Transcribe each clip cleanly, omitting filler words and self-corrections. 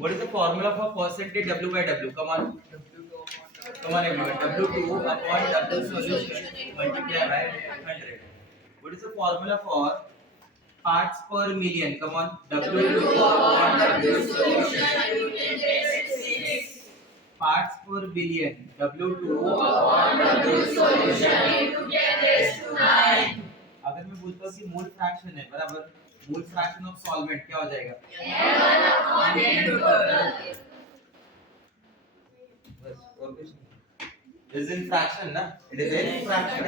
What is the formula for percentage W by W? Come on. Come on everyone. W2 upon W solution multiplied by 100. What is the formula for parts per million? Come on. W2 upon W solution parts per billion. W2 upon W solution अगर मैं बोलता हूँ कि mole fraction है बराबर मोल fraction of solvent क्या हो जाएगा बस और कुछ नहीं इज इन फ्रैक्शन ना it is in fraction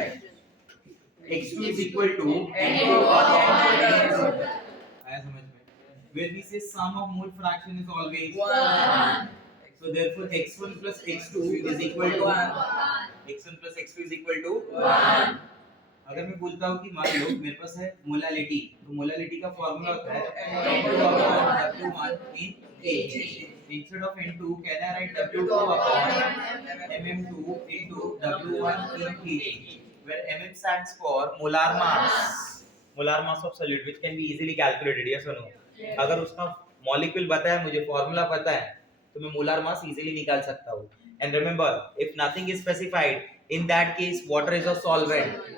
x2 is equal to n2 आया समझ में where we say sum of mole fraction is always 1 so therefore x1 plus x2 is equal to 1 x1 plus x2 is equal to 1 अगर मैं बोलता हूँ कि मान लो मेरे पास है मोलालिटी तो मोलालिटी का फार्मूला होता है N2 upon W1 in kg instead of N2 can I write W2 upon MM2 into W1 in kg where MM stands for molar mass of solute which can be easily calculated yes or no अगर उसका मॉलिक्यूल पता है मुझे फार्मूला पता है तो मैं molar mass easily निकाल सकता हूँ and remember if nothing is specified in that case water is a solvent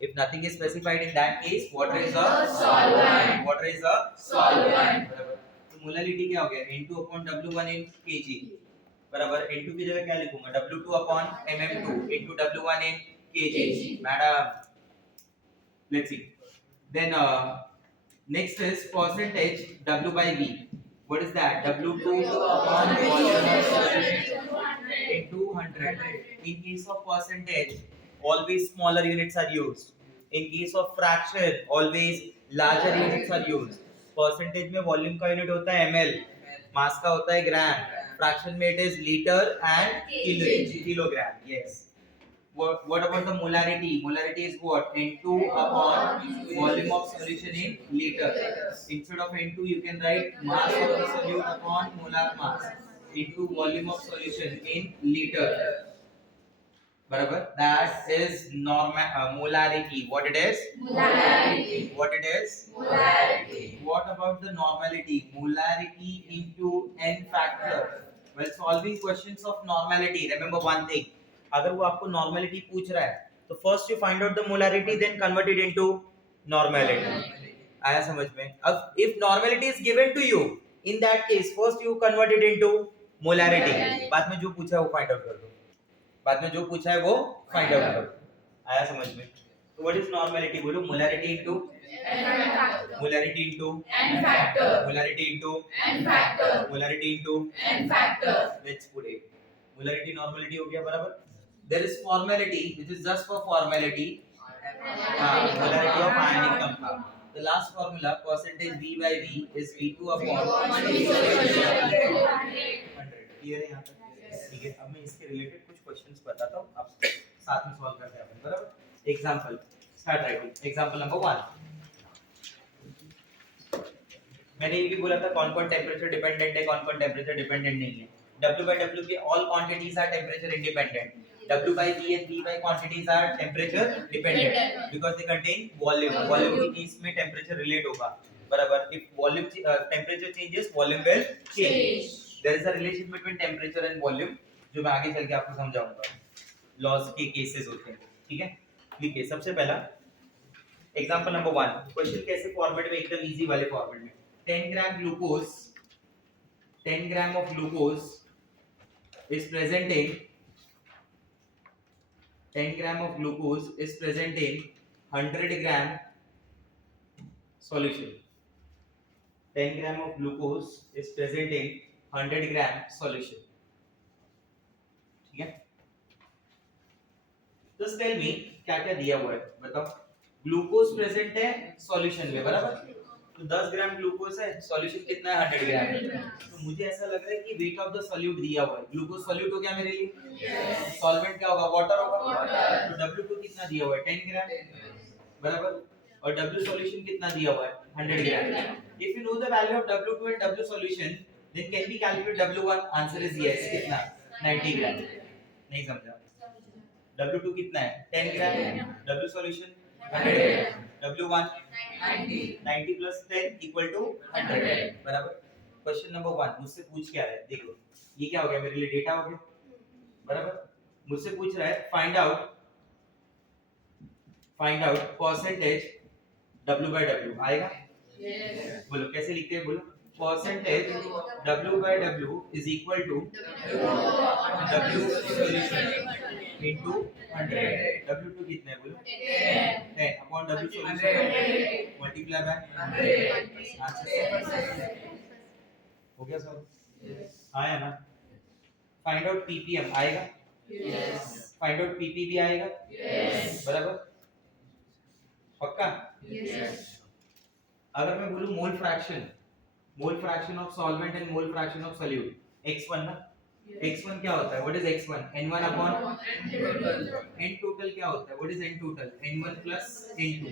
If nothing is specified in that case, water is a solvent. Water is a solvent. बराबर. तो मोलालिटी क्या हो गया? N2 upon W1 in kg. बराबर. N2 की जगह क्या लिखूंगा? W2 upon MM2 into W1 in kg. Madam. Let's see. Then next is percentage W by V. What is that? W2 upon volume of solution into 100. In case of percentage, always smaller units are used. In case of fraction, always larger units are used. Percentage में volume का unit होता है ml, mass का होता है gram, fraction में it is liter and kilogram. Yes. What about the molarity? Molarity is what? N2 upon volume of solution in liter. Instead of N2, you can write mass of the solute upon molar mass into volume of solution in liter. बराबर that is molarity what it is molarity what about the normality molarity into n factor well solving questions of normality remember one thing अगर वो आपको normality पूछ रहा है तो first you find out the molarity then convert it into normality आया समझ में अब if normality is given to you in that case first you convert it into molarity बाद में जो पूछा है वो find out कर दो बाद में जो पूछा है वो फाइंड आउट करो आया समझ में तो व्हाट इज नॉर्मलिटी बोलो molarity into molarity into n factor molarity into n factor molarity into n factor let's put it molarity normality हो गया बराबर there is formality which is just for formality molarity of ionic compound the last formula percentage V by V is V2 upon 100 clear है यहां तक ठीक है अब मैं इसके रिलेटेड कुछ क्वेश्चंस बताता हूं आप साथ में सॉल्व करते हैं अपन बराबर example start writing example number 1 मैंने ये भी बोला था कौन-कौन टेंपरेचर डिपेंडेंट है कौन-कौन टेंपरेचर डिपेंडेंट नहीं है W by W के all quantities are temperature independent W by V and V by quantities are temperature dependent because they contain volume के केस में टेंपरेचर रिलेट होगा बराबर if volume temperature changes volume will change there is a relation between temperature and volume जो मैं आगे चल के आपको समझाऊंगा लॉस के केसेस होते हैं ठीक है लिखिए सबसे पहला एग्जांपल नंबर 1 क्वेश्चन कैसे फॉर्मेट में एकदम इजी वाले फॉर्मेट में 10 gram glucose 10 gram of glucose is present in 10 gram of glucose is present in 100 gram solution 10 gram of glucose is present in 100 gram solution ठीक है just tell me क्या क्या दिया हुआ है बताओ ग्लूकोज प्रेजेंट है सॉल्यूशन में बराबर तो 10 ग्राम ग्लूकोज है सॉल्यूशन कितना है 100 ग्राम तो मुझे ऐसा लग रहा है कि वेट ऑफ द सॉल्यूट दिया हुआ है ग्लूकोज सॉल्यूट हो गया मेरे लिए सॉल्वेंट क्या होगा वाटर होगा तो W2 कितना दिया हुआ है 10 ग्राम बराबर और W सॉल्यूशन कितना दिया हुआ है 100 gram if you know the value of W2 and W solution then can we calculate W1 answer is yes कितना 90 ग्राम नहीं समझा W2 कितना है 10 ग्राम W सॉल्यूशन 100 W1 90 90 plus 10 equal to 100 बराबर क्वेश्चन नंबर 1 मुझसे पूछ क्या रहा है, देखो ये क्या हो गया मेरे लिए, डेटा हो गया बराबर। मुझसे पूछ रहा है फाइंड आउट परसेंटेज W/W आएगा। बोलो कैसे लिखते हैं, बोलो percentage W/W is equal to W solution into 100। W2 कितना है बोलो 10 upon W solution multiply by answer हो गया सर। आया ना। फाइंड आउट ppm आएगा, फाइंड आउट pp भी आएगा बराबर, पक्का। अगर मैं बोलूं mole fraction of solvent and mole fraction of solute, x1 ना, x1 क्या होता है, what is x1, n1 upon n total क्या होता है, what is n total, n1 plus n2।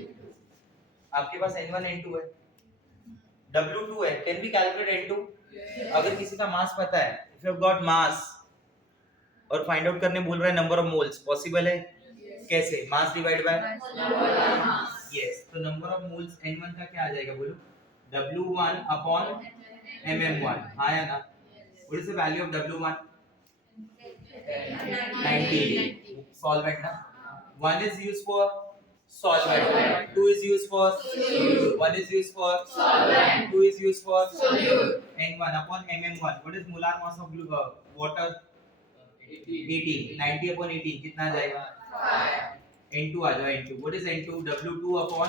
आपके पास n1 n2 है, w2 है, कैन वी कैलकुलेट n2। अगर किसी का मास पता है, इफ यू हैव गॉट मास और फाइंड आउट करने बोल रहा है नंबर ऑफ मोल्स, पॉसिबल है कैसे, मास डिवाइड बाय यस, तो नंबर ऑफ मोल्स n1 का क्या आ जाएगा बोलो, w1 अपॉन mm1 आया ना। What is the value of w1, 90 सॉल्वेंट ना। 1 is used for solvent, 2 is used for solute, 1 is used for solvent, 2 is used for solute, n1 upon mm1, what is molar mass of water, 18, 90 upon 18 कितना आ जाएगा 5, n2 आ जाएगा n2, what is n2, w2 upon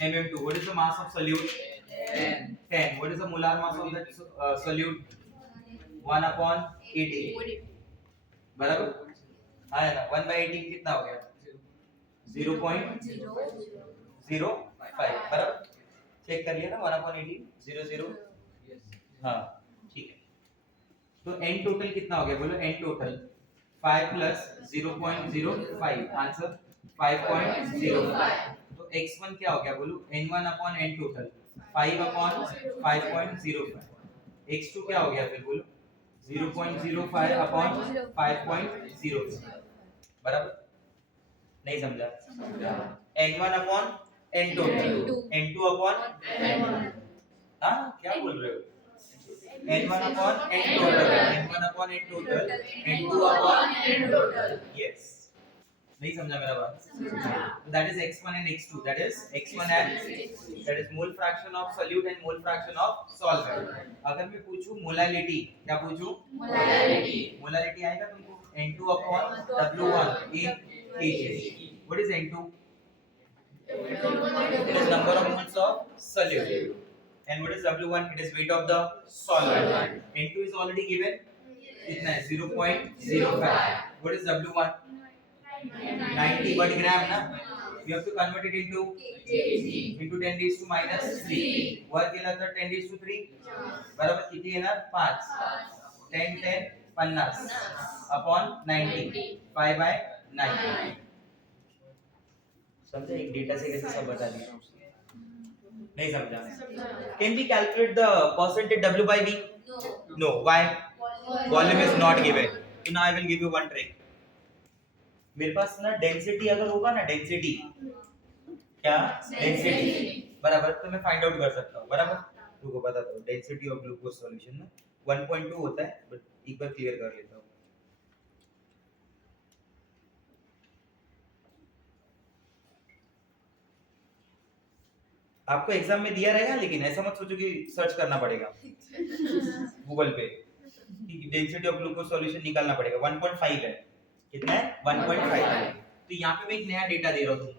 mm2, what is the mass of solute 10, what is the molar mass of that solute 1 upon 18 बराबर आया ना। 1/18 कितना हो गया 0.005 बराबर, चेक कर लिया ना, 1/18 0 हाँ ठीक है। तो n टोटल कितना हो गया बोलो, n टोटल 5 प्लस 0.05 आंसर 5.05। तो x1 क्या हो गया बोलो, n1 अपॉन n टोटल 5 अपॉन 5.05, x2 क्या हो गया फिर बोलो 0.05 अपॉन 5.05 बराबर, नहीं समझा, n1 upon n total n2 upon हाँ क्या बोल रहे हो, n1 upon n total n2 upon n total yes, नहीं समझा मेरा बात। That is x1 and x2, that is x1 and that is mole fraction of solute and mole fraction of solvent. अगर मैं पूछूं मोलालिटी, क्या पूछूं मोलालिटी आएगा तुमको n2 upon w1 in kg, what is n2, it is number of moles of solute, and what is w1, it is weight of the solvent, n2 is already given कितना है 0.05, what is w1 90 but gram ना, you have to convert it into into 10 raised to minus 3, वर्ग केला तर 10 raised to 3 बराबर किती येणार 5, 10 10 50 अपॉन 90 5/9 समझे, एक डेटा से कैसे सब बता दिया, नहीं समझा। Can we calculate the percentage w by v, no, why, volume is not given, so now I will give you one trick। मेरे पास ना डेंसिटी अगर होगा ना, डेंसिटी क्या डेंसिटी बराबर, तो मैं फाइंड आउट कर सकता हूँ बराबर। तुमको बताता हूँ डेंसिटी ऑफ ग्लूकोज सॉल्यूशन ना 1.2 होता है, बट एक बार क्लियर कर लेता हूँ। आपको एग्जाम में दिया रहेगा, लेकिन ऐसा मत सोचो कि सर्च करना पड़ेगा गूगल पे कि डेंसिटी ऑफ ग्लूकोज सॉल्यूशन निकालना पड़ेगा। 1.5 है, कितना है 1.5 है। तो यहाँ पे मैं एक नया डेटा दे रहा हूँ,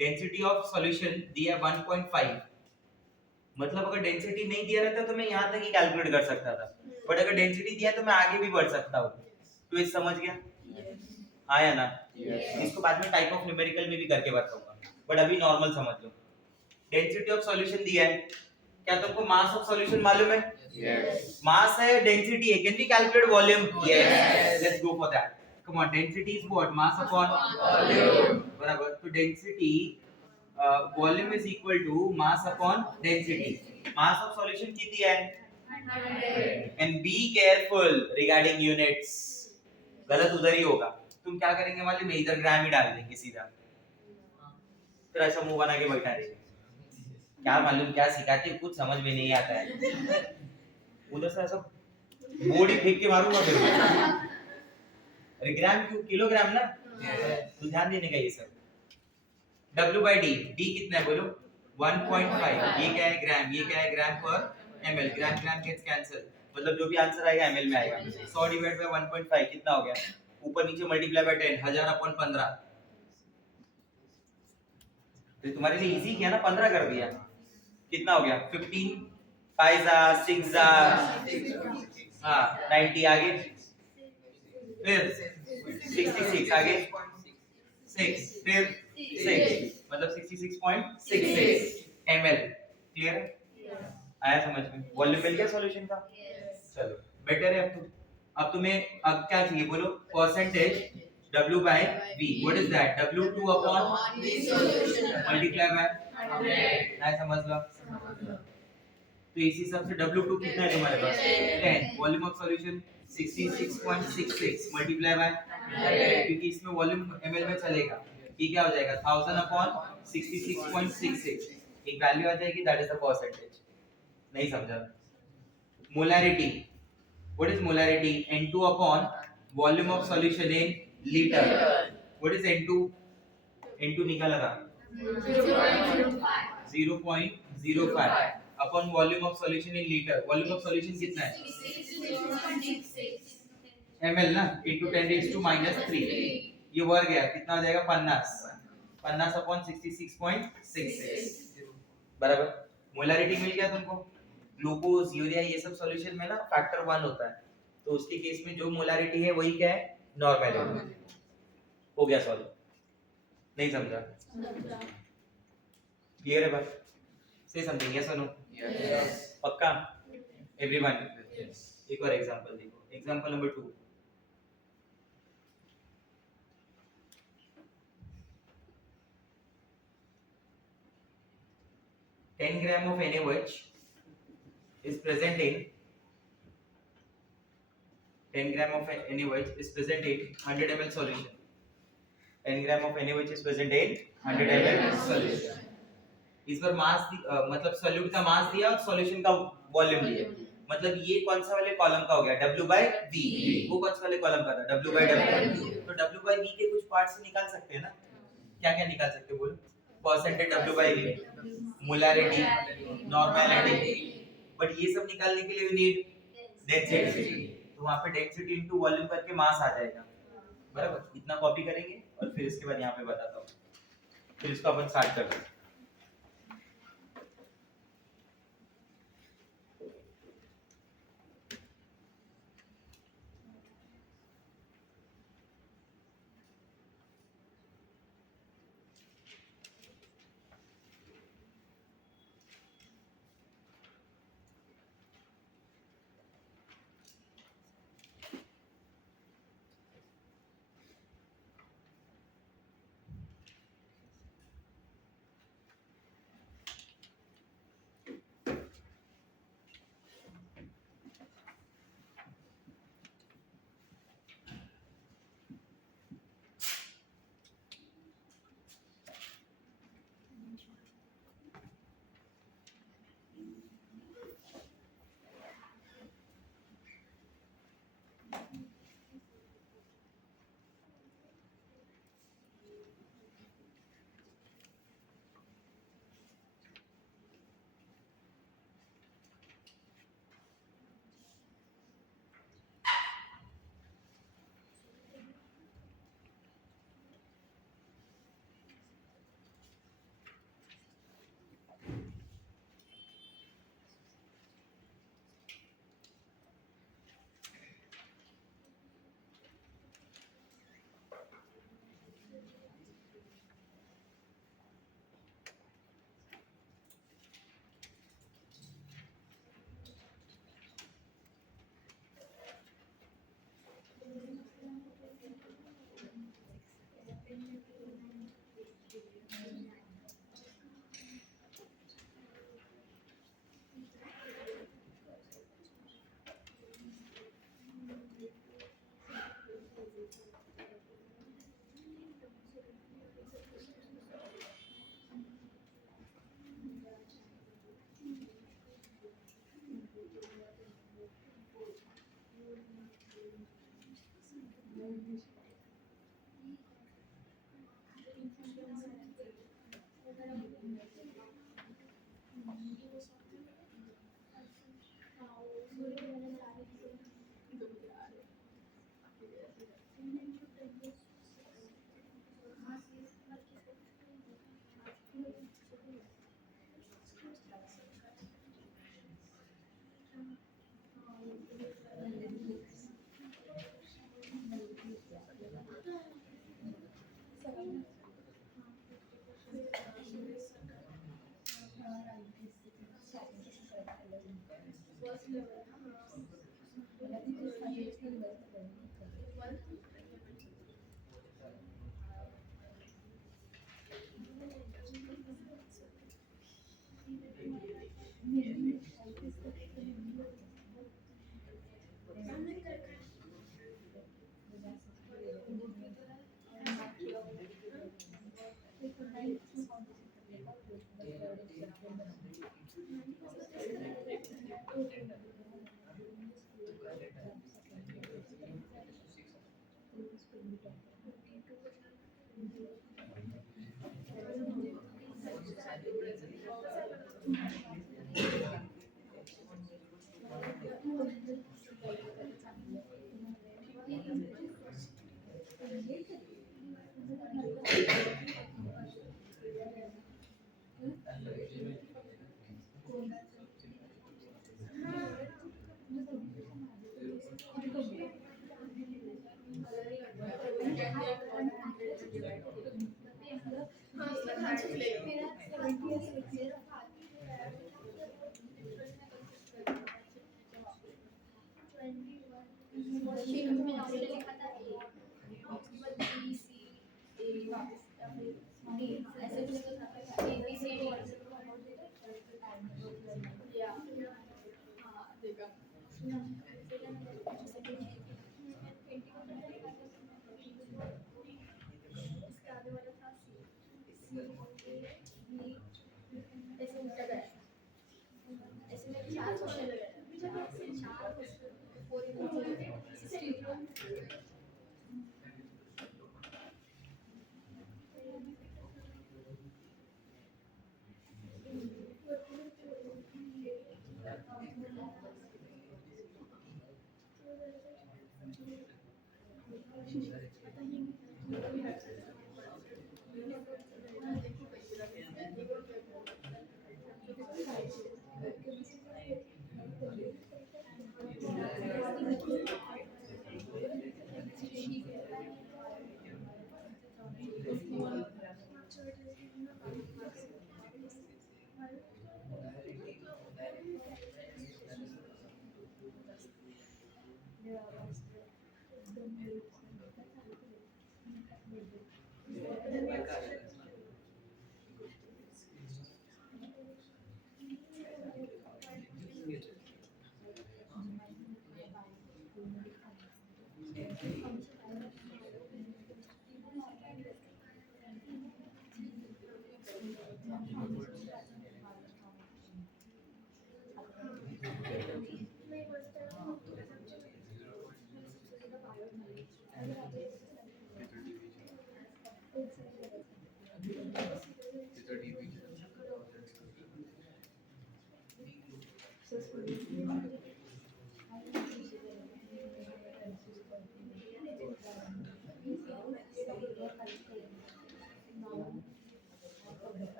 डेंसिटी ऑफ सॉल्यूशन दिया 1.5, मतलब अगर डेंसिटी नहीं दिया रहता तो मैं यहाँ तक ही कैलकुलेट कर सकता था, बट अगर डेंसिटी दिया तो मैं आगे भी बढ़ सकता हूँ। तो ये समझ गया आया ना। इसको बाद में टाइप ऑफ न्यूमेरिकल में भी करके बताऊंगा, बट अभी नॉर्मल समझ लो। डेंसिटी ऑफ सॉल्यूशन दिया है, क्या तुमको मास ऑफ सॉल्यूशन मालूम है? यस, मास है, डेंसिटी है, can we calculate volume? Yes, let's go for that. Come on, density is what, mass upon volume बराबर। तो density volume is equal to mass upon density. Mass of solution कितनी है? 100। And be careful regarding units, गलत उधर ही होगा। तुम क्या करेंगे मालूम है, इधर ग्राम ही डाल देंगे सीधा, फिर ऐसा मुंह बना के बैठा रहेंगे। क्या मालूम क्या सिखाते हैं, कुछ समझ में नहीं आता है। उधर से ऐसा बोर्ड ही फेंक के मारूंगा फिर मैं। अरे ग्राम क्यों, किलोग्राम ना, तो ध्यान देने का ये सब। W by D, D कितना है बोलो 1.5, ये क्या है ग्राम, ये क्या है ग्राम पर ml, ग्राम ग्राम गेट्स कैंसिल, मतलब जो भी आंसर आएगा ml में आएगा। 100 डिवाइड बाय 1.5 कितना हो गया, ऊपर नीचे मल्टीप्लाई बाय 10, 1000 अपॉन 15, तो तुम्हारे लिए इजी किया ना, 15 कर दिया, कितना हो गया 15, 5 6 हाँ 90 आगे, फिर 66 आगे 6, फिर 6 मतलब 66.66 ml, क्लियर है, आया समझ में, वॉल्यूम मिल गया सॉल्यूशन का। चलो बेटर है अब तुम्हें अब क्या चाहिए बोलो, percentage W by V, what is that, W2 upon V solution multiply by 100, आया समझ लो, तो इसी हिसाब से W2 कितना है तुम्हारे पास 10, volume of solution 66.66 multiply by 100, क्योंकि इसमें वॉल्यूम ml में चलेगा, ये क्या हो जाएगा 1000 अपॉन 66.66, एक वैल्यू आ जाएगी, दैट इज द परसेंटेज। नहीं समझा, molarity, what is molarity, N2 upon volume of solution in litre, what is N2, N2 निकाला था 0.05 upon volume of solution in litre, volume of solution कितना है ml ना, into 10 raised to -3, ये वर्ग गया कितना हो जाएगा 50, 50 अपॉन 66.66 बराबर। मोलैरिटी मिल गया तुमको, ग्लूकोज यूरिया ये सब सॉल्यूशन में ना फैक्टर 1 होता है, तो उसके केस में जो मोलैरिटी है वही क्या है नॉर्मल है, हो गया सॉल्व। नहीं समझा, क्लियर है बात, से समथिंग यस और नो, पक्का एवरीवन। एक और एग्जांपल देखो, example number 2, ten gram of NaOH is present in 10 gram of NaOH is present in 100 ml solution, 10 gram of NaOH is present in 100 ml solution, इस बार मास मतलब सॉल्यूट का मास दिया और सॉल्यूशन का वॉल्यूम दिया, मतलब ये कौन सा वाले कॉलम का हो गया W by V, वो कौन सा वाले कॉलम का था W by W, तो W by V के कुछ पार्ट्स निकाल सकते हैं ना, क्या क्या निकाल सकते हो बोलो, percentage W by V, molarity, normality, but ये सब निकालने के लिए वी नीड डेंसिटी, तो वहां पे डेंसिटी इनटू वॉल्यूम करके मास आ जाएगा, बराबर। इतना कॉपी करेंगे और फिर इसके बाद यहाँ पे बताता हूँ, फिर इसको अपन स्टार्ट करते हैं।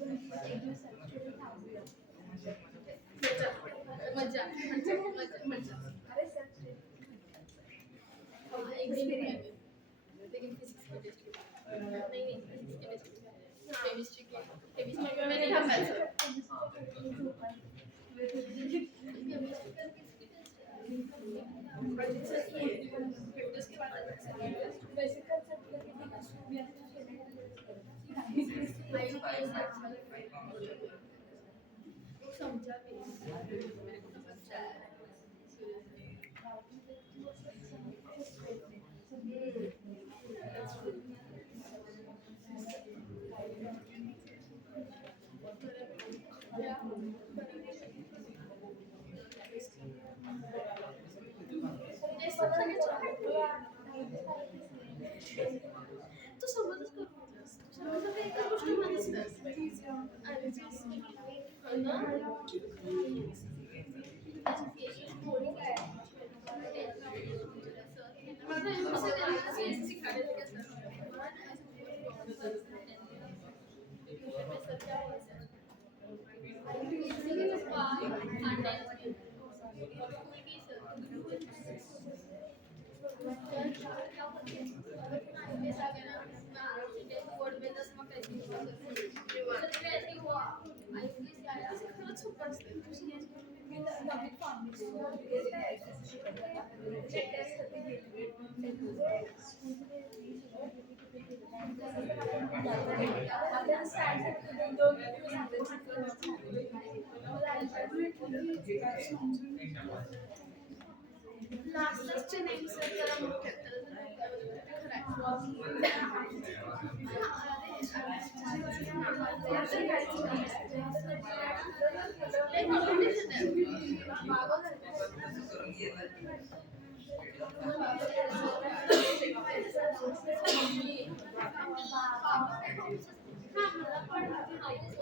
मजा मजा मजा मजा अरे सच एक दिन लेकिन फिजिक्स केमिस्ट्री नहीं केमिस्ट्री केमिस्ट्री मैंने था समझा भी मेरे को तो बच्चा है तो समजच करू समजत एकच गोष्ट म्हणत आणि लास्टचे नेम सर जरा मोठे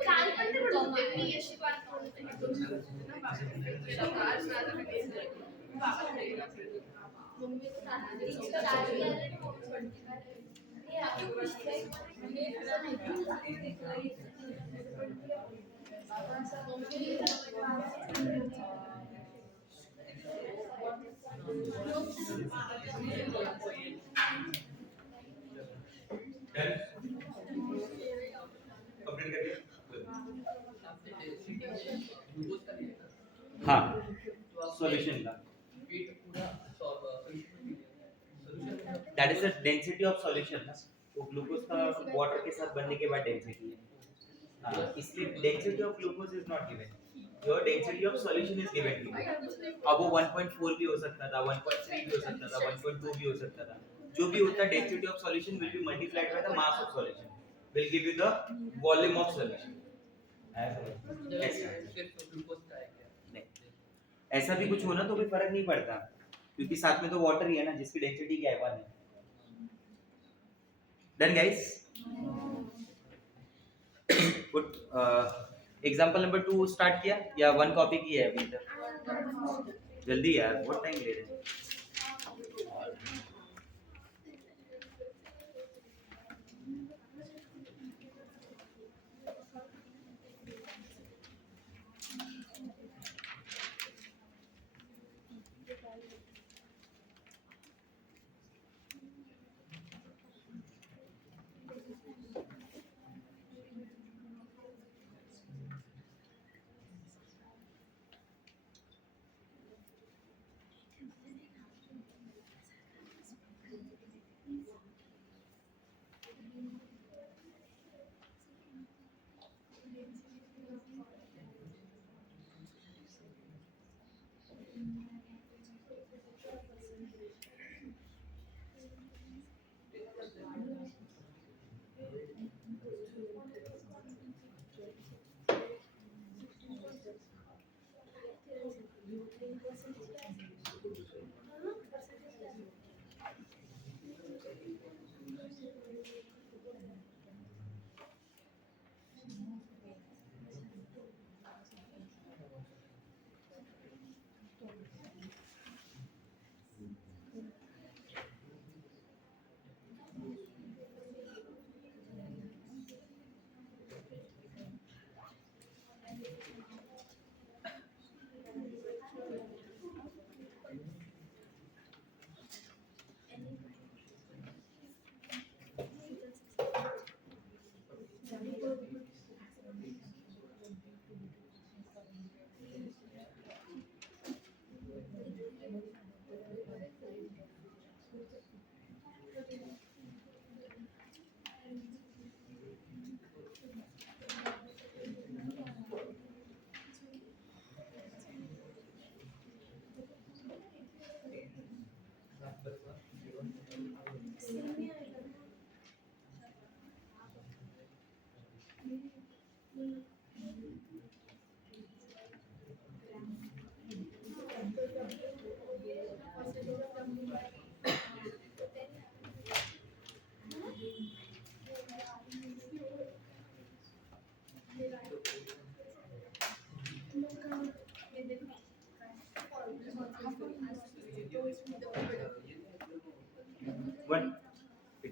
काल पण ते बोलते मी अशी बात बोलते मम्मी को हाँ सॉल्यूशन का that is the density of solution ना वो ग्लूकोज का वाटर के साथ बनने के बाद डेंसिटी है हाँ इसलिए density of glucose is not given your density of solution is given to अब वो 1.4 भी हो सकता था 1.3 भी हो सकता था 1.2 भी हो सकता था जो भी होता है density of solution will be multiplied by the mass of solution will give you the volume of solution ऐसा भी कुछ होना तो कोई फर्क नहीं पड़ता क्योंकि साथ में तो वाटर ही है ना जिसकी डेंसिटी क्या है 1 है done guys good example number 2 स्टार्ट किया या 1 कॉपी की है अभी तक जल्दी यार बहुत टाइम ले रहे हैं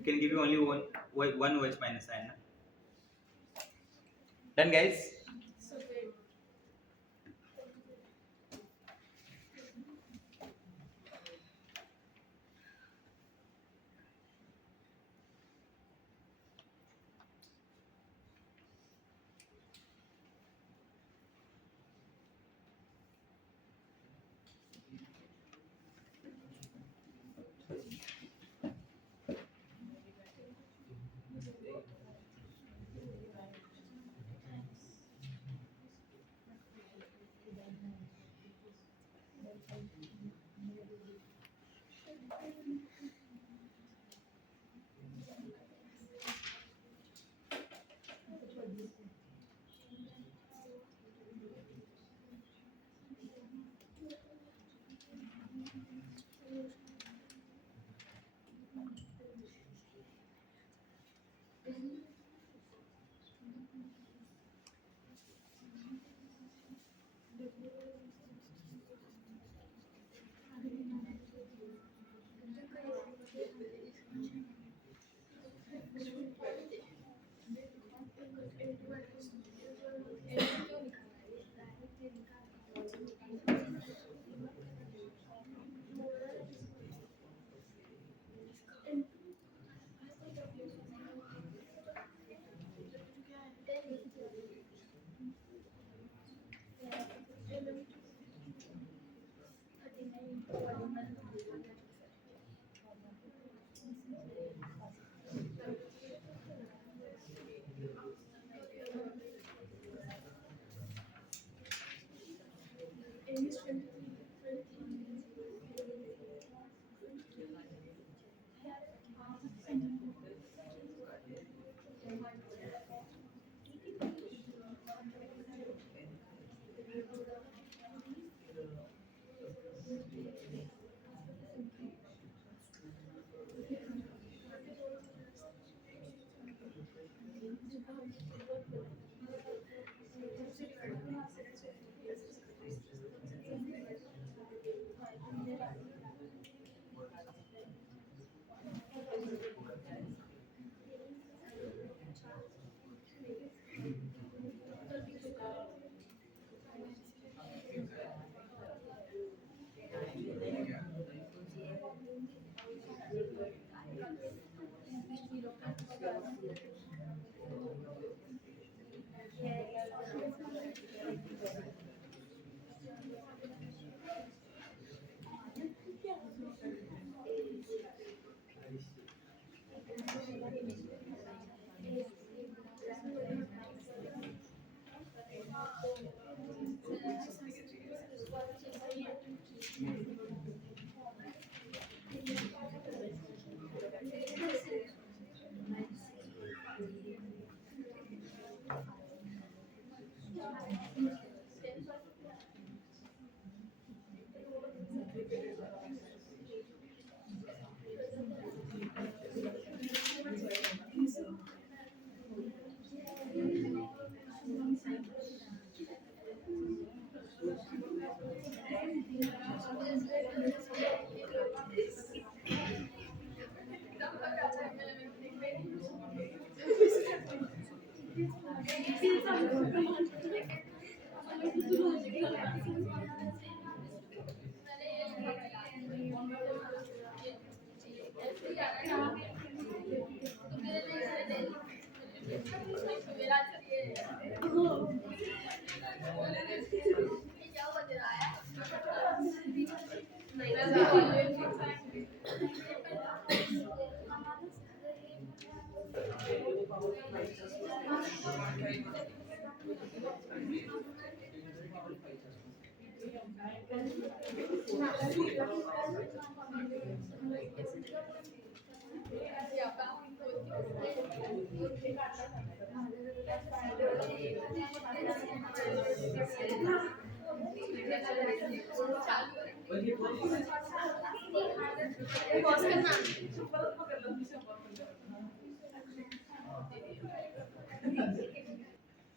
can give you only one OH minus ion. Done, guys? So good.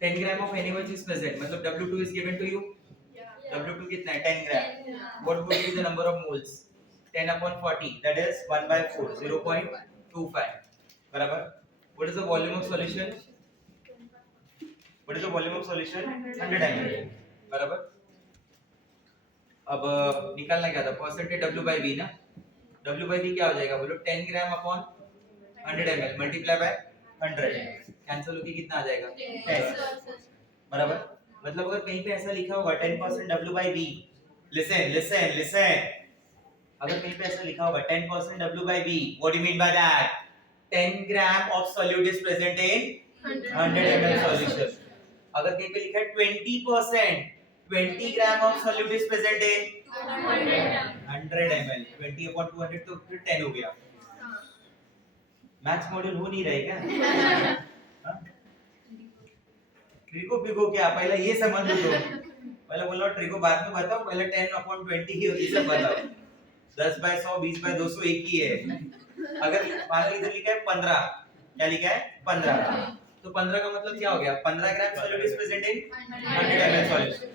Ten gram of any is present मतलब W2 is given to you. W2 कितना है 10 ग्राम. What would be the number of moles? 10 upon 40 that is 1 by 4 0.25. What is the volume of solution? What is the volume of solution? 100 ml. बराबर. अब निकालना क्या था? Percentage W by V ना. W by V क्या हो जाएगा? बोलो 10 ग्राम अपॉन 100 ml मल्टीप्लाई बाय 100. कैंसिल होके कितना आ जाएगा? 10. बराबर. मतलब अगर कहीं पे ऐसा लिखा होगा 10% W by V. Listen. अगर कहीं पे ऐसा लिखा होगा 10% W by V, what do you mean by that? 10 gram of solute is present in 100 ml solution. अगर कहीं पे लिखा है 20%, 20 gram of solute is present in 100 ml. 20 upon 200 तो फिर 10 हो गया. मैथ्स मॉड्यूल हो नहीं रहे क्या? ट्री को पिको क्या? पहले ये समझ लो. पहले बोलो ट्री को बाद में बताओ. पहले 10 upon 20 ही ये सब बताओ. 10 by 100, 20 by 200 एक ही है. अगर मान लो इधर लिखा है 15, क्या लिखा है? 15. तो 15 का मतलब क्या हो गया? 15 gram solute is present in 100 ml solution.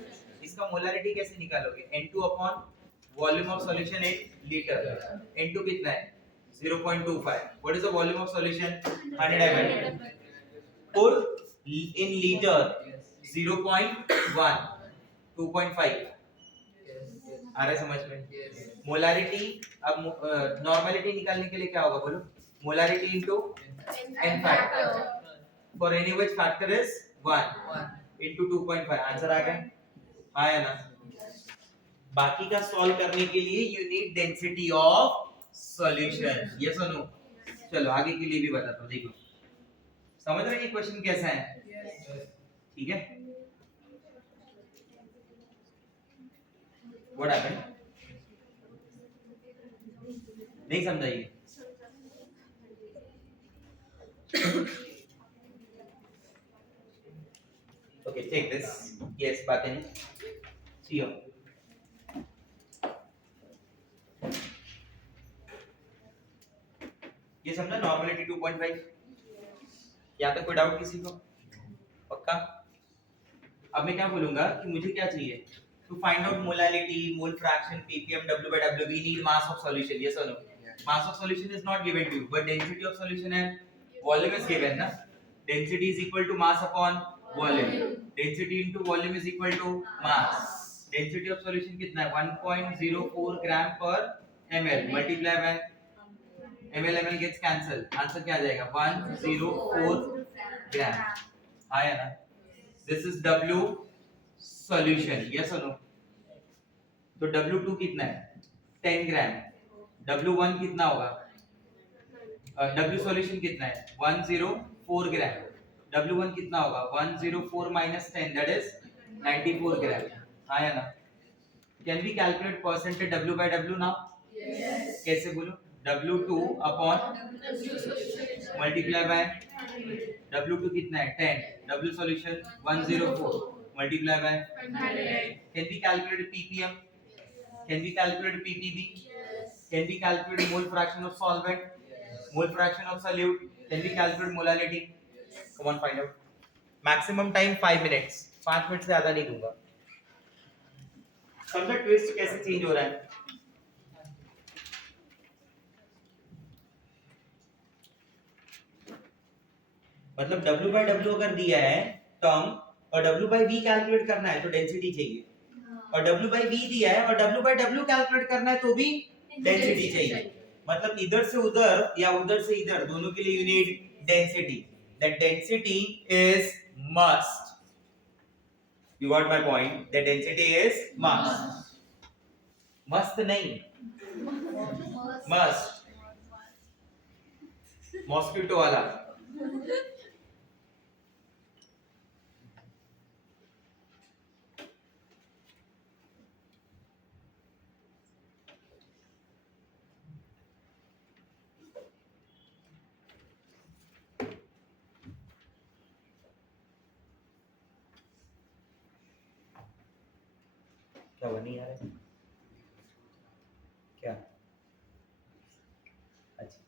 इसका मोलैरिटी कैसे निकालोगे? N2 upon volume of solution in litre. N2 कितना है? 0.25. What is the volume of solution? 100 ml. और इन लीटर 0.1, 2.5. आ रहा है समझ में? मोलारिटी. अब नॉर्मलिटी निकालने के लिए क्या होगा बोलो? Molarity into n factor. For any which factor is 1 into 2.5. Answer आ गया? आया ना? बाकी का सॉल्व करने के लिए you need density of solution. Yes और नो? चलो आगे के लिए भी बताता हूं. देखो समझ रहे हैं क्वेश्चन कैसा है? ठीक है. What happened? नहीं समझा ये? Okay, take this. Yes, button. See you. ये समझा? नॉर्मलिटी 2.5. यहाँ तक कोई डाउट किसी को? पक्का? अब मैं क्या बोलूंगा कि मुझे क्या चाहिए? To find out molality, mole fraction, ppm, W by W, we need mass of solution. Yes or no? Mass of solution is not given to you, but density of solution and volume is given, na? Density is equal to mass upon volume. Density into volume is equal to mass. Density of solution कितना है? 1.04 gram per ml. Multiply by ml gets cancelled. Answer क्या आ जाएगा? 104 gram. आया ना? This is W solution. Yes or no? तो W2 कितना है? 10 ग्राम. W1 कितना होगा? W सॉल्यूशन कितना है? 104 ग्राम. W1 कितना होगा? 104 minus 10, that is 94 ग्राम. आया ना? Can we calculate percentage W by W now? Yes. कैसे बोलो? W2 upon multiply by W2 कितना है? 10. W solution 104 multiply by 100. Can we calculate ppm? Can we calculate ppb? Yes. Can we calculate mole fraction of solvent? Yes. Mole fraction of solute? Can we calculate molality? Yes. Come on, find out. Maximum time 5 minutes. 5 मिनट से ज्यादा नहीं दूंगा. समझा ट्विस्ट कैसे चेंज हो रहा है? मतलब W by W अगर दिया है टर्म और W by V कैलकुलेट करना है तो डेंसिटी चाहिए. और W by V दिया है और W by W कैलकुलेट करना है तो भी डेंसिटी चाहिए. मतलब इधर से उधर या उधर से इधर दोनों के लिए you need density. That density is must. You got my point? That density is must. मस्त नहीं, मस्ट. मॉस्किटो वाला. क्या वो नहीं आ रहा है? क्या? अच्छा.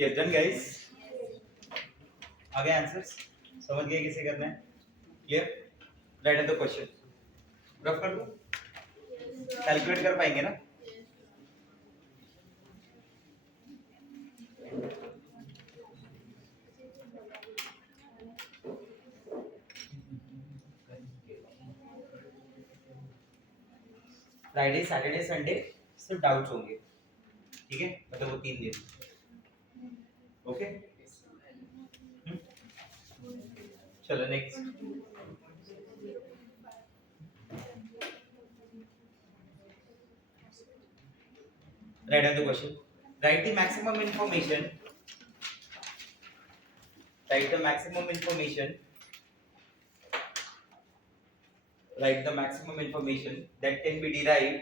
Yes, done guys. आगे आंसर्स समझ गए कैसे करना है? Clear? Right the question. Rough कर दो. कैलकुलेट कर पाएंगे ना? फ्राइडे सैटरडे संडे सिर्फ डाउट्स होंगे. ठीक है, मतलब वो 3 दिन. ओके, चलो next. Write down the question. Write the maximum information. Write the maximum information. Write the maximum information that can be derived.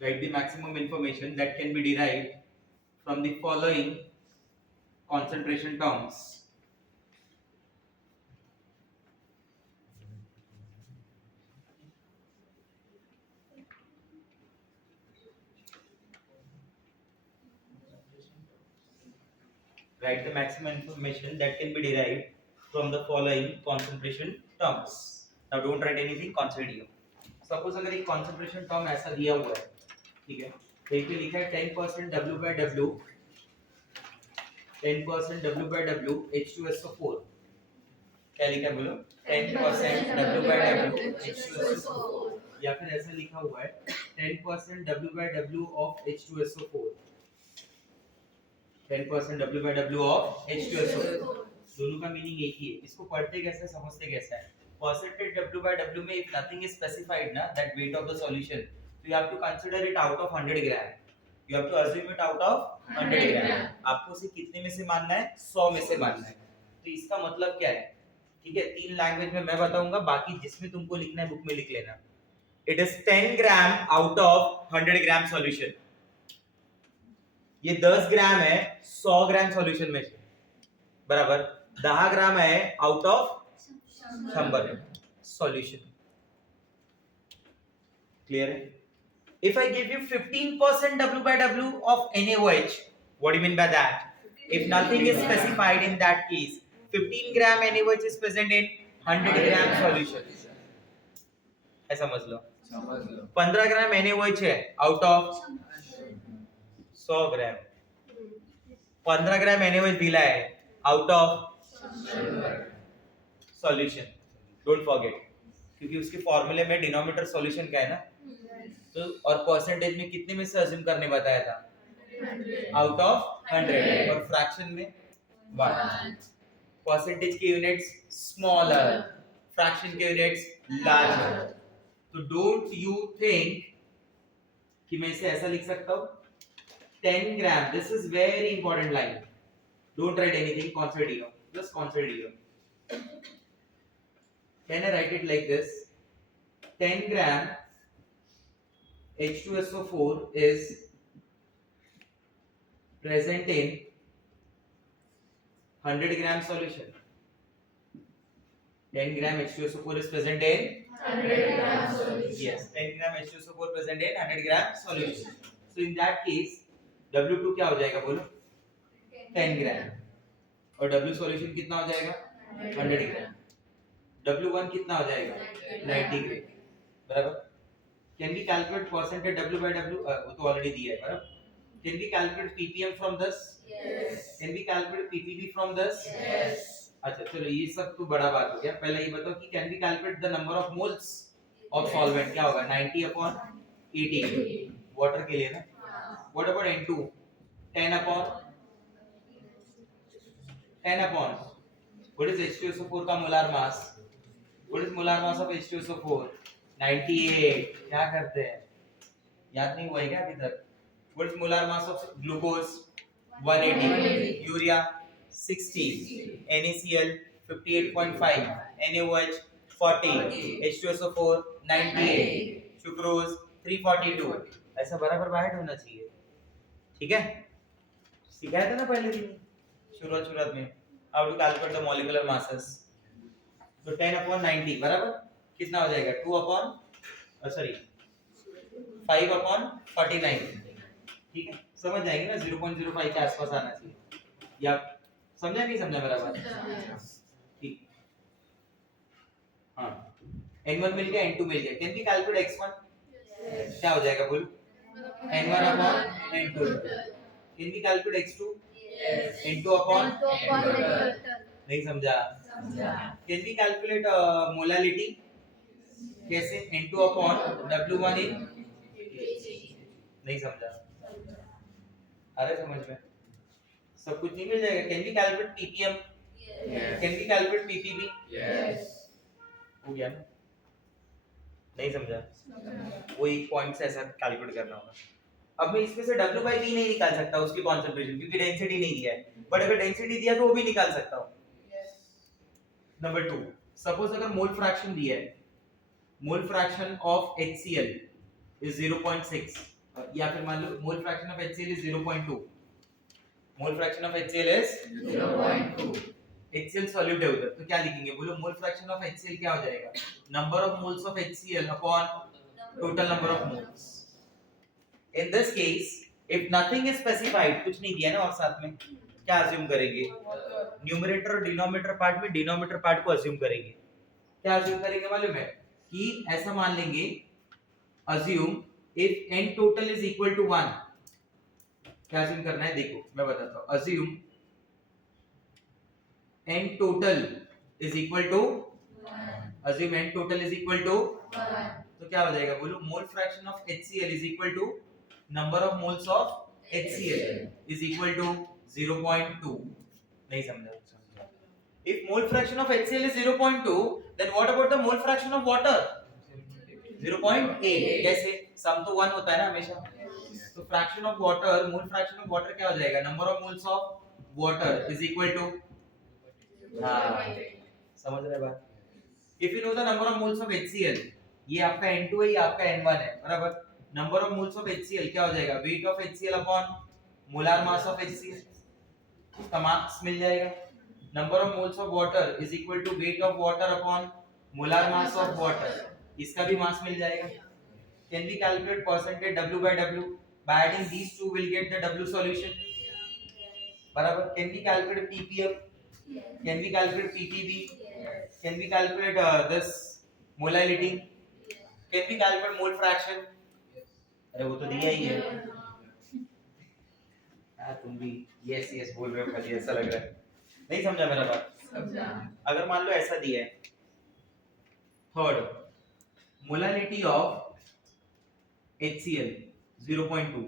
Write the maximum information that can be derived from the following concentration terms. Write the maximum information that can be derived from the following concentration terms. Now don't write anything, consider you. Suppose अगर एक concentration term ऐसा दिया हुआ है, ठीक है, तो एक पे लिखा है 10% W by W 10% W/W H2SO4 क्या लिखा बोलो 10% W/W H2SO4 या फिर ऐसा लिखा हुआ है 10% W/W of H2SO4 10% W/W of H2SO4 दोनों का मीनिंग एक ही है इसको पढ़ते कैसे समझते कैसे है percentage W/W में if nothing is specified ना that weight of the solution so you have to consider it out of 100 gram you have to assume it out of 100 gram आपको उसे कितने में से मानना है 100 में से मानना है तो इसका मतलब क्या है ठीक है तीन लैंग्वेज में मैं बताऊंगा बाकी जिसमें तुमको लिखना है बुक में लिख लेना it is 10 gram out of 100 ग्राम सॉल्यूशन ये 10 ग्राम है 100 ग्राम सॉल्यूशन में से बराबर 10 ग्राम है आउट ऑफ 100 सॉल्यूशन क्लियर है if I give you 15% W/W of NaOH what do you mean by that if nothing is specified in that case 15 gram NaOH is present in 100 gram solution ऐसा समझ लो 15 ग्राम NaOH है out of 100 ग्राम 15 ग्राम NaOH दिला है out of solution don't forget क्योंकि उसके फॉर्मूले में denominator solution का है ना तो और परसेंटेज में कितने में से अज्यूम करने बताया था आउट ऑफ 100 और फ्रैक्शन में 1 परसेंटेज के यूनिट्स स्मॉलर फ्रैक्शन के यूनिट्स लार्जर तो डोंट यू थिंक कि मैं इसे ऐसा लिख सकता हूं 10 gram this is very important line don't write anything consider here just consider here can I write it like this 10 gram H2SO4 is present in 100 gram solution 10 gram H2SO4 is present in 100 gram solution yes 10 gram H2SO4 present in 100 gram solution so in that case W2 क्या हो जाएगा बोलो 10 gram और W solution कितना हो जाएगा 100 gram W1 कितना हो जाएगा 90 gram बराबर can we calculate percentage W/W वो तो ऑलरेडी दिया है बराबर can we calculate ppm from this yes can we calculate ppb from this yes अच्छा चलो ये सब तो बड़ा बात हो गया पहले ये बताओ कि can we calculate the number of moles of solvent क्या होगा 90 upon 80 वाटर के लिए ना what about N2 10 upon what is H2SO4 का molar mass what is molar mass of H2SO4 98 क्या करते हैं याद नहीं हुआ है क्या अभी तक what is molar mass of glucose 180 यूरिया 60 NaCl 58.5 NaOH 40 H2SO4 98 सुक्रोज 342 ऐसा बराबर बाइट होना चाहिए ठीक है सिखाया था ना पहले दिन शुरुआत में how to calculate the molecular masses तो 10 upon 90 बराबर कितना हो जाएगा 2 upon 5 upon 49 ठीक है समझ जाएंगे ना 0.05 के आसपास आना चाहिए या समझा नहीं समझा मेरा बात ठीक हाँ n1 मिल गया n2 मिल गया कैन वी कैलकुलेट x1 क्या हो जाएगा बोल n1 upon n2 can we calculate x2 n2 upon नहीं समझा कैन वी कैलकुलेट मोलालिटी कैसे n2 upon w1 in नहीं समझा अरे समझ में सब कुछ नहीं मिल जाएगा can we calculate ppm can we calculate ppb हो गया ना नहीं समझा वो एक पॉइंट से ऐसा कैलकुलेट करना होगा अब मैं इसमें से w by v नहीं निकाल सकता उसकी कॉन्सेंट्रेशन क्योंकि डेंसिटी नहीं दिया है बट अगर डेंसिटी दिया तो वो भी निकाल सकता हूं नंबर 2 सपोज अगर मोल फ्रैक्शन दिया है mole fraction of HCl is 0.6 या फिर मान लो mole fraction of HCl is 0.2 mole fraction of HCl is 0.2 HCl solute है उधर तो क्या लिखेंगे बोलो मोल फ्रैक्शन ऑफ HCl क्या हो जाएगा number of moles of HCl upon total number of moles in this case if nothing is specified कुछ नहीं दिया ना और साथ में क्या अज्यूम करेंगे न्यूमरेटर और डिनोमिनेटर पार्ट में डिनोमिनेटर पार्ट को अज्यूम करेंगे क्या अज्यूम करेंगे मालूम है कि ऐसा मान लेंगे assume if n total is equal to 1 क्या assume करना है देखो मैं बताता हूं assume n total is equal to, assume n total is equal to, तो क्या हो जाएगा बोलो, मोल fraction of HCl is equal to number of moles of HCl is equal to 0.2. नहीं समझा? If mole fraction of HCl is 0.2, then what about the mole fraction of water? 0.8. कैसे? सम तो 1 होता है ना हमेशा. तो fraction of water, mole fraction of water क्या हो जाएगा? Number of moles of water is equal to, हाँ, समझ रहे बात? If you know the number of moles of HCl, ये आपका N2 है, ये आपका N1 है, बराबर? Number of moles of HCl क्या हो जाएगा? Weight of HCl upon molar mass of HCl. उसका मार्क्स मिल जाएगा. Number of moles of water is equal to weight of water upon molar mass of water. इसका भी मास मिल जाएगा. Can we calculate percentage W by W? By adding these two, we'll get the W solution. बराबर. Can we calculate ppm? Can we calculate ppb? Can we calculate this molality? Can we calculate mole fraction? अरे वो तो दिया ही है. तुम भी yes yes बोल रहे हो, खाली ऐसा लग रहा है. नहीं समझा मेरा बात? समझा. अगर मान लो ऐसा दिया है, थर्ड मोलालिटी ऑफ HCl 0.2,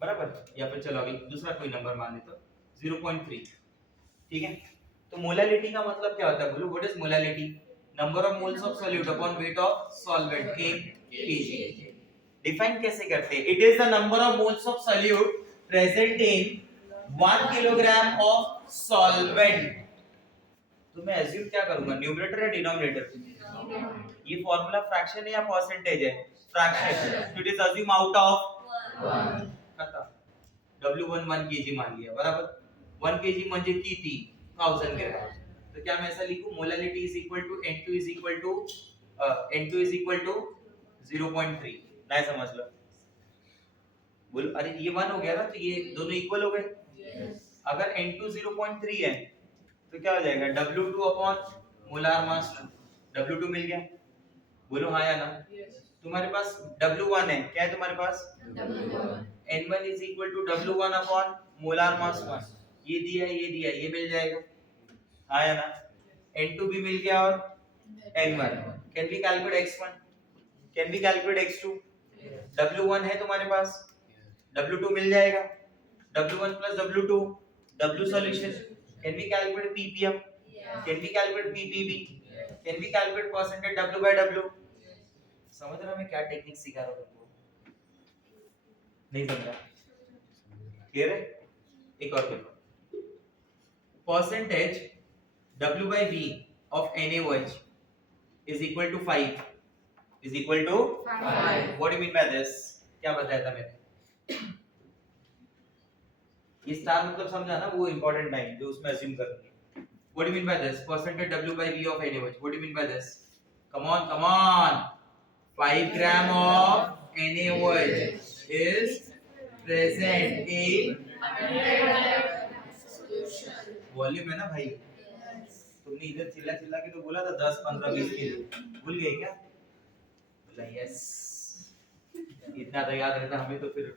बराबर, या फिर चलो अभी दूसरा कोई नंबर मान ले तो 0.3, ठीक है. तो मोलालिटी का मतलब क्या होता है बोलो? What is molality? Number of moles of solute upon weight of solvent in kg. Define कैसे करते हैं? It is the number of moles of solute present in 1 kilogram of solvent. तो मैं अज्यूम क्या करूंगा? न्यूमरेटर या डिनोमिनेटर? ये फार्मूला फ्रैक्शन है या परसेंटेज है? Fraction. It is assume out of 1. खत्म. W1 1 kg मान लिया, बराबर. 1 kg म्हणजे किती? 1000 ग्राम. तो क्या मैं ऐसा लिखूं? Molality is equal to N2 is equal to 0.3. नहीं समझ लो बोलो. अरे ये 1 हो गया ना, तो ये दोनों इक्वल हो गए. अगर N2 0.3 है तो क्या हो जाएगा? W2 upon molar mass 2. W2 मिल गया. बोलो हाँ या ना? तुम्हारे पास W1 है. क्या है तुम्हारे पास? N1 is equal to W1 upon molar mass 1. ये दिया है, ये दिया है, ये मिल जाएगा. हाँ या ना? N2 भी मिल गया और N1. Can we calculate X1? Can we calculate X2? W1 है तुम्हारे पास, W2 मिल जाएगा. W1 plus W2, W solution. Can we calculate ppm? Can we calculate ppb? Can we calculate percentage W by W? समझ रहा मैं क्या टेक्निक सिखा रहा हूँ तुमको? नहीं समझा? क्लियर है? एक और देखो. Percentage W by V of NaOH is equal to 5. Is equal to 5. What do you mean by this? क्या बताया था मैंने? ये स्टार मतलब समझा ना, वो इंपॉर्टेंट टाइम जो उसमें अज्यूम करेंगे. What do you mean by this? Percentage W by V of NaOH. What do you mean by this? Come on, come on. 5 gram of NaOH is present in volume है ना भाई. तुमने इधर चिल्ला चिल्ला के तो बोला था 10 15 20 के लिए. भूल गए क्या? बोला यस. इतना तो याद रहता हमें, तो फिर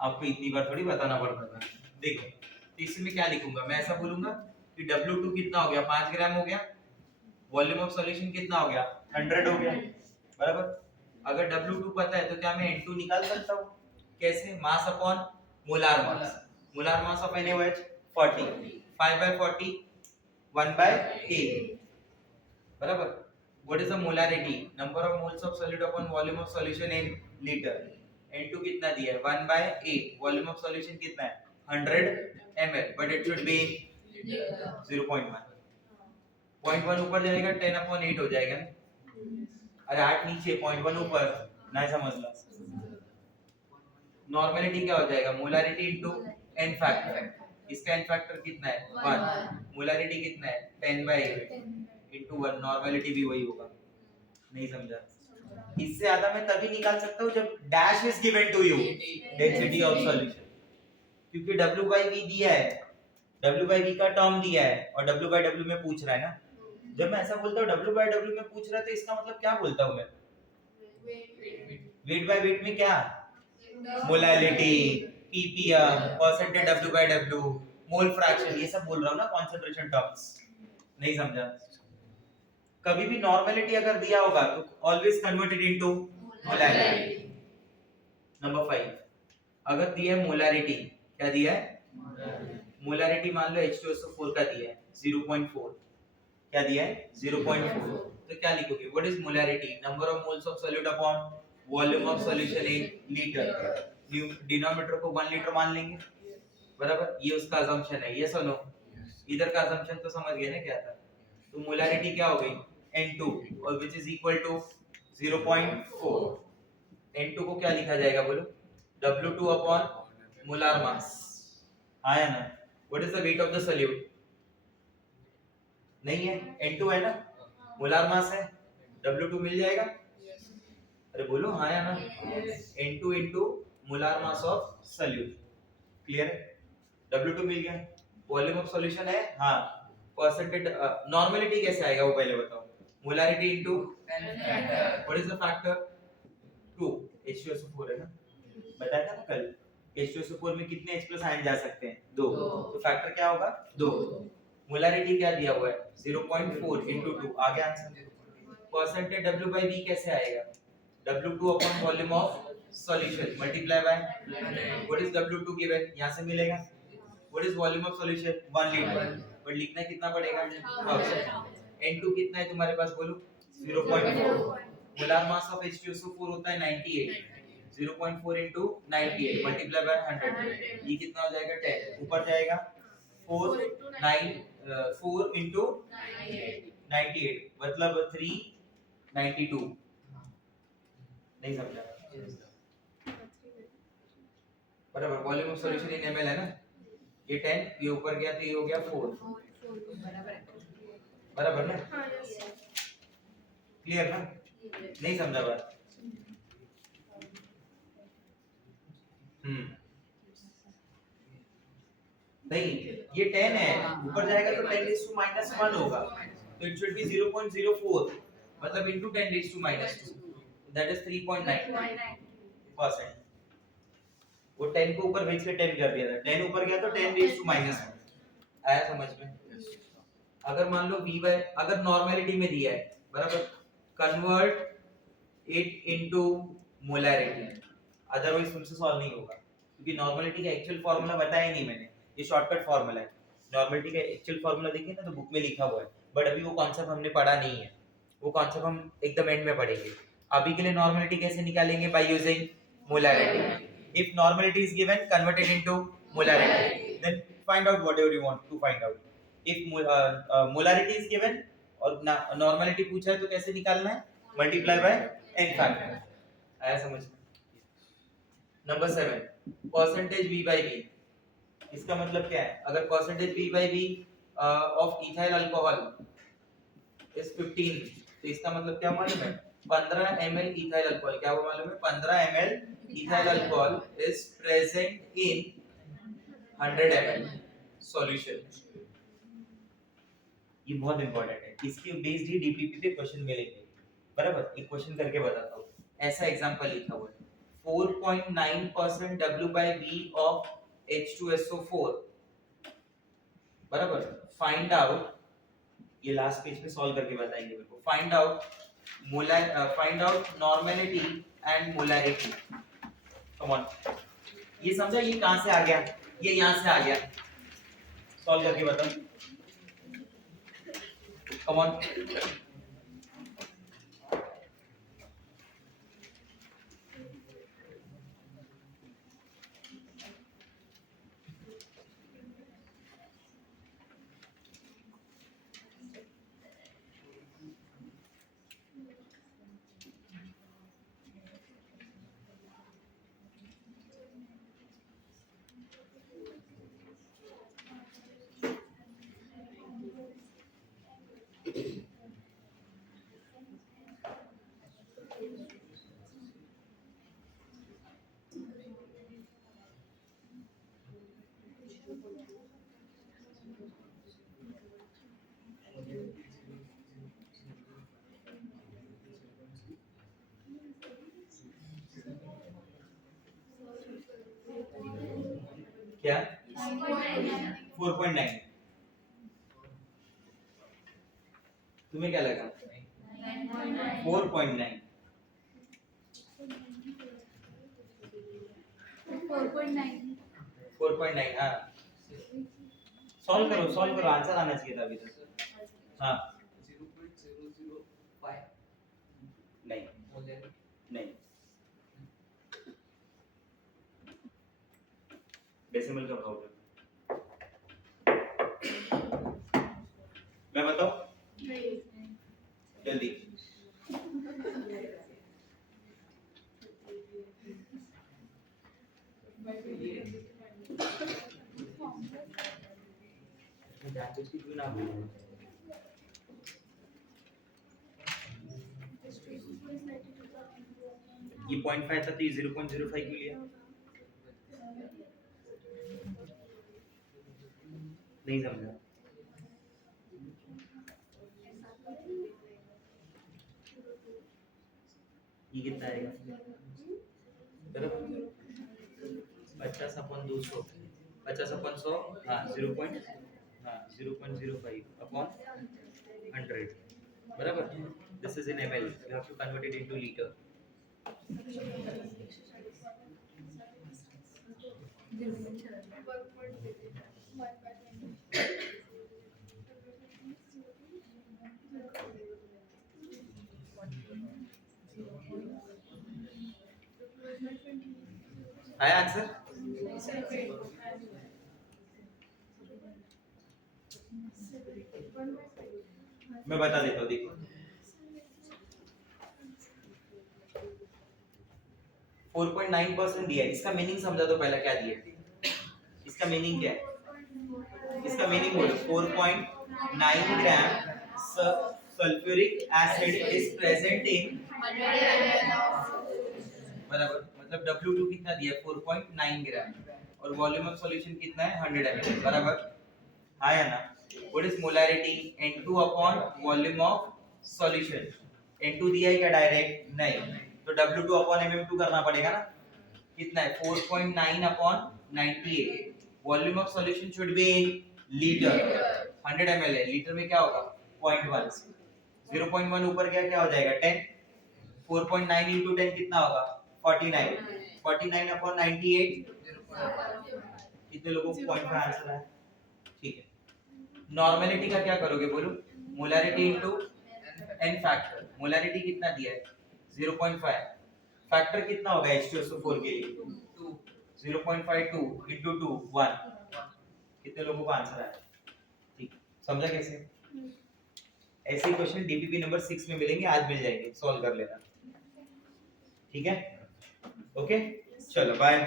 आपको इतनी बार थोड़ी बताना पड़ता था. देखो तो इसमें क्या लिखूंगा मैं? ऐसा बोलूंगा कि W2 कितना हो गया? 5 ग्राम हो गया. वॉल्यूम ऑफ सॉल्यूशन कितना हो गया? 100 हो गया, बराबर. अगर W2 पता है तो क्या मैं N2 निकाल सकता हूँ? कैसे? Mass upon molar mass. Molar mass of NaOH 40. 5 by 40 1 by 8, बराबर. What is the molarity? Number of moles of solute upon volume of solution in liter. N2 कितना दिया है? 1 by 8. Volume of solution कितना है? 100 ml. But it should be 0.1. 0.1 ऊपर जाएगा 10 upon 8 हो जाएगा ना. अरे 8 नीचे 0.1 ऊपर. नहीं समझ ला. नॉर्मलिटी क्या हो जाएगा? Molarity into n factor. इसका n फैक्टर कितना है? 1. मोलारिटी कितना है? 10 by 8 into 1. नॉर्मलिटी भी वही होगा. नहीं समझा? इससे ज्यादा मैं तभी निकाल सकता हूँ जब dash is given to you, density of solution. क्योंकि W by V दिया है, W by V का टर्म दिया है और W by W में पूछ रहा है ना. जब मैं ऐसा बोलता हूँ W by W में पूछ रहा है तो इसका मतलब क्या बोलता हूँ मैं? वेट बाय वेट में क्या? Molality, ppm, percentage W by W, mole fraction, ये सब बोल रहा हूँ ना कंसंट्रेशन टर्म्स, नहीं समझा? कभी भी नॉर्मेलिटी अगर दिया होगा तो always converted into molarity. Number 5, अगर दिया है मोलैरिटी, क्या दिया है? मोलैरिटी मान लो H2SO4 का दिया है 0.4, क्या दिया है? 0.4, तो क्या लिखोगे? What is molarity? Number of moles of solute upon volume of solution in litre. Denominator को 1 लीटर मान लेंगे, बराबर? ये उसका assumption है, यस और नो? इधर का assumption तो समझ गए ना क्या था? तो मोलैरिटी क्या हो गई? N2, और which is equal to 0.4। N2 को क्या लिखा जाएगा बोलो? W2 upon molar mass, आया ना? What is the weight of the solute? नहीं है, N2 है ना, मोलार मास है, W2 मिल जाएगा? अरे बोलो हाँ या ना? N2 into molar mass of solute, clear है? W2 मिल गया, वॉल्यूम ऑफ सॉल्यूशन है, हाँ, परसेंटेज, नॉर्मलिटी कैसे आएगा वो पहले बताओ? Molarity into what is the factor? 2, H2SO4 है ना, बताया था ना कल, H2SO4 में कितने H+ आयन जा सकते हैं? 2, तो फैक्टर क्या होगा? 2। मोलारिटी क्या दिया हुआ है? 0.4 into 2, आ गया answer. Percentage W by V कैसे आएगा? W2 upon volume of solution multiply bye, what is W2 given, यहां से मिलेगा। What is volume of solution? 1 litre, but लिखना कितना पड़ेगा? N2 कितना है तुम्हारे पास बोलो? 0.4। मोलार मास ऑफ H2SO4 होता है 98, 0.4 into 98 मल्टीप्लाई बाय 100, ये कितना हो जाएगा? 10, ऊपर जाएगा 4 into 98 मतलब 392, नहीं समझा? बराबर, वॉल्यूम ऑफ सॉल्यूशन इन ml है ना, ये 10, ये ऊपर गया तो ये हो गया 4, बराबर ना? क्लियर ना? नहीं समझा बात? नहीं, ये 10 है, ऊपर जाएगा तो 10 raised to -1 होगा, तो इट शुड बी 0.04, मतलब into 10 raised to -2, that is 3.9%। वो 10 को ऊपर भेज के 10 कर दिया था, 10 ऊपर गया तो 10 raised to -1, आया समझ में? अगर मान लो V by, अगर नॉर्मलिटी में दिया है, बराबर, convert it into molarity, otherwise तुमसे सॉल्व नहीं होगा, क्योंकि नॉर्मलिटी का एक्चुअल फार्मूला बताया ही नहीं मैंने, ये शॉर्टकट फार्मूला है। नॉर्मलिटी का एक्चुअल फार्मूला देखिए ना तो बुक में लिखा हुआ है, बट अभी वो कॉन्सेप्ट हमने पढ़ा नहीं है, वो कॉन्सेप्ट हम एकदम एंड में पढ़ेंगे। अभी के लिए नॉर्मलिटी कैसे निकालेंगे? By using molarity. If normality is given, convert it into molarity, then find out whatever you want to find out. If molarity is given और नॉर्मलिटी पूछा है तो कैसे निकालना है? मल्टीप्लाई बाय n फैक्टर, आया समझ में? नंबर 7, परसेंटेज V by V, इसका मतलब क्या है? अगर percentage V by V of ethyl alcohol is 15, तो इसका मतलब क्या मालूम है? 15 ml इथाइल अल्कोहल, क्या वो मालूम है? 15 ml ethyl alcohol is present in 100 ml solution. ये बहुत इंपॉर्टेंट है, इसके बेस्ड ही डीपीपी पे क्वेश्चन मिलेंगे, बराबर? एक क्वेश्चन करके बताता हूँ, ऐसा एग्जांपल लिखा हुआ है, 4.9% W by V of H2SO4, बराबर, फाइंड आउट, ये लास्ट पेज पे सॉल्व करके बताएंगे मेरे को, find out normality and molarity. Come on, ये समझा? ये कहां से आ गया? ये यहां से आ गया, सॉल्व करके बताओ, कम ऑन। 4.9 तुम्हें क्या लगा 4.9 4.9 हाँ सॉल्व करो आंसर आना चाहिए था अभी तक हाँ 0.005 नहीं नहीं डेसिमल का भाव क्या? मैं बताऊं जल्दी ये 0.5 था तो ये 0.05 क्यों लिया नहीं समझा ये कितना आएगा बराबर 50/200 50/100 हाँ 0.05 अपॉन 100 बराबर this is in ml you have to convert it into liter आया आंसर मैं बता देता हूँ देखो 4.9% दिया है इसका मीनिंग समझा दो पहले क्या दिया है इसका मीनिंग क्या है इसका मीनिंग बोलो 4.9 gram sulphuric acid is present in बराबर मतलब W2 कितना दिया है 4.9 ग्राम और वॉल्यूम ऑफ सॉल्यूशन कितना है 100 ml बराबर आया ना what is molarity N2 upon volume of solution N2 दिया है क्या डायरेक्ट नहीं तो W2 अपॉन MM2 करना पड़ेगा ना कितना है 4.9 अपॉन 98 volume of solution should be in litre 100 ml है लीटर में क्या होगा 0.1 0.1 ऊपर क्या हो जाएगा 10 4.9 into 10 कितना होगा 49 अपॉन 98 कितने लोगों को 0.5 आंसर है ठीक है नॉर्मलिटी का क्या करोगे बोलो molarity into n factor molarity कितना दिया है 0.5 फैक्टर कितना होगा H2SO4 के लिए 0.52 into 2 1 कितने लोगों को आंसर आया ठीक समझा कैसे ऐसे क्वेश्चन डीपीपी नंबर 6 में मिलेंगे आज मिल जाएंगे सॉल्व कर लेना ठीक है ओके चलो बाय